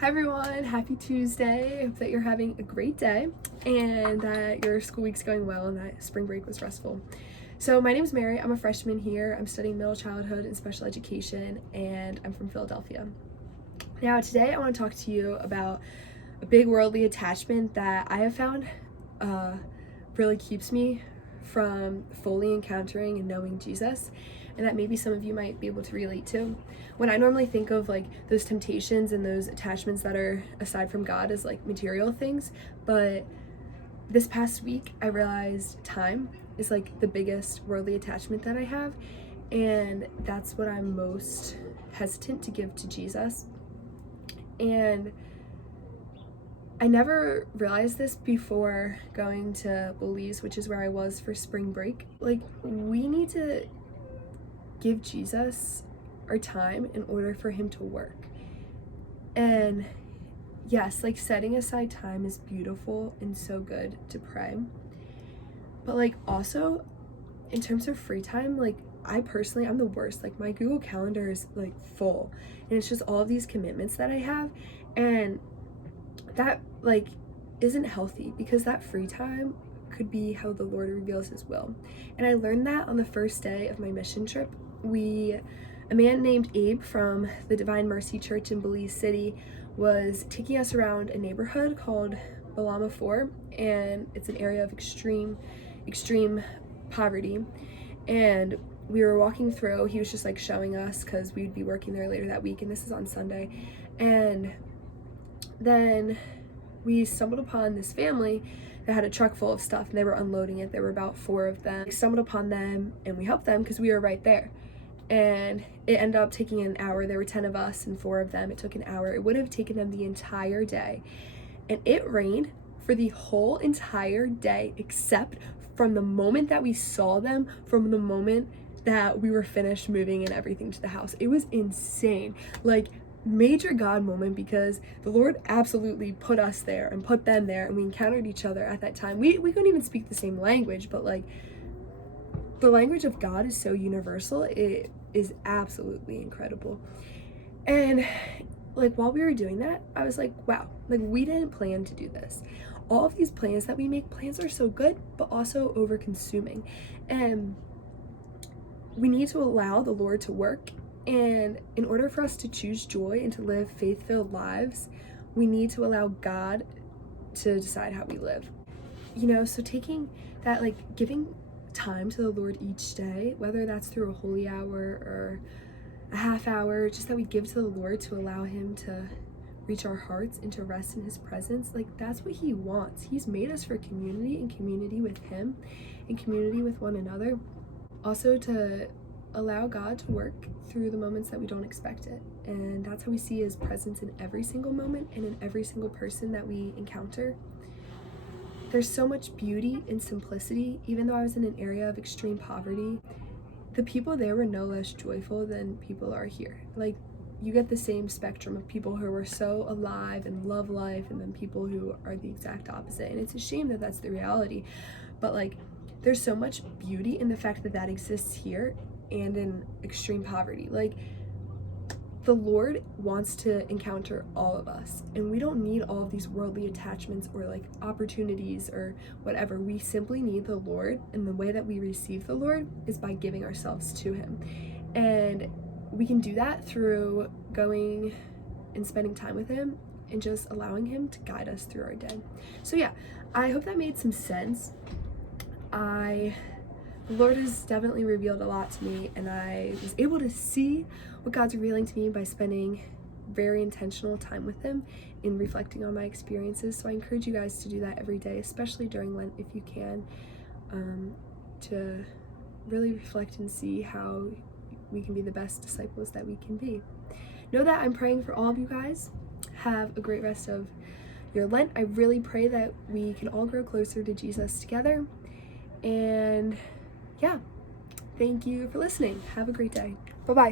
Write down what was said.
Hi everyone, happy Tuesday. I hope that you're having a great day and that your school week's going well and that spring break was restful. So my name is Mary, I'm a freshman here. I'm studying middle childhood and special education and I'm from Philadelphia. Now today I want to talk to you about a big worldly attachment that I have found really keeps me from fully encountering and knowing Jesus, and that maybe some of you might be able to relate to. When I normally think of like those temptations and those attachments that are aside from God as like material things, but this past week I realized time is like the biggest worldly attachment that I have, and that's what I'm most hesitant to give to Jesus. And I never realized this before going to Belize, which is where I was for spring break. Like, we need to give Jesus our time in order for him to work. And yes, like setting aside time is beautiful and so good to pray. But like also in terms of free time, like I'm the worst. Like my Google Calendar is like full and it's just all of these commitments that I have, and that like isn't healthy because that free time could be how the Lord reveals his will. And I learned that on the first day of my mission trip. A man named Abe from the Divine Mercy Church in Belize City was taking us around a neighborhood called Balama 4, and it's an area of extreme poverty. And we were walking through, he was just like showing us because we'd be working there later that week, and this is on Sunday. And then we stumbled upon this family that had a truck full of stuff and they were unloading it. There were about 4 of them. We stumbled upon them and we helped them because we were right there. And it ended up taking an hour. There were 10 of us and 4 of them. It took an hour. It would have taken them the entire day. And it rained for the whole entire day, except from the moment that we saw them, from the moment that we were finished moving and everything to the house. It was insane. Like, major God moment, because the Lord absolutely put us there and put them there, and we encountered each other at that time. We couldn't even speak the same language, but like the language of God is so universal. It is absolutely incredible. And like while we were doing that, I was like, wow, like we didn't plan to do this. All of these plans that we make, plans are so good but also over consuming, and we need to allow the Lord to work. And in order for us to choose joy and to live faith-filled lives, we need to allow God to decide how we live. So taking that, like giving time to the Lord each day, whether that's through a holy hour or a half hour, just that we give to the Lord to allow him to reach our hearts and to rest in his presence, like that's what he wants. He's made us for community and community with him and community with one another. Also to allow God to work through the moments that we don't expect it. And that's how we see his presence in every single moment and in every single person that we encounter. There's so much beauty in simplicity. Even though I was in an area of extreme poverty, the people there were no less joyful than people are here. Like, you get the same spectrum of people who are so alive and love life, and then people who are the exact opposite. And it's a shame that that's the reality, but like there's so much beauty in the fact that that exists here and in extreme poverty. Like, the Lord wants to encounter all of us, and we don't need all of these worldly attachments or like opportunities or whatever. We simply need the Lord, and the way that we receive the Lord is by giving ourselves to him. And we can do that through going and spending time with him and just allowing him to guide us through our day. So yeah, I hope that made some sense. The Lord has definitely revealed a lot to me, and I was able to see what God's revealing to me by spending very intentional time with him and reflecting on my experiences. So I encourage you guys to do that every day, especially during Lent if you can, to really reflect and see how we can be the best disciples that we can be. Know that I'm praying for all of you guys. Have a great rest of your Lent. I really pray that we can all grow closer to Jesus together. And yeah, thank you for listening. Have a great day. Bye-bye.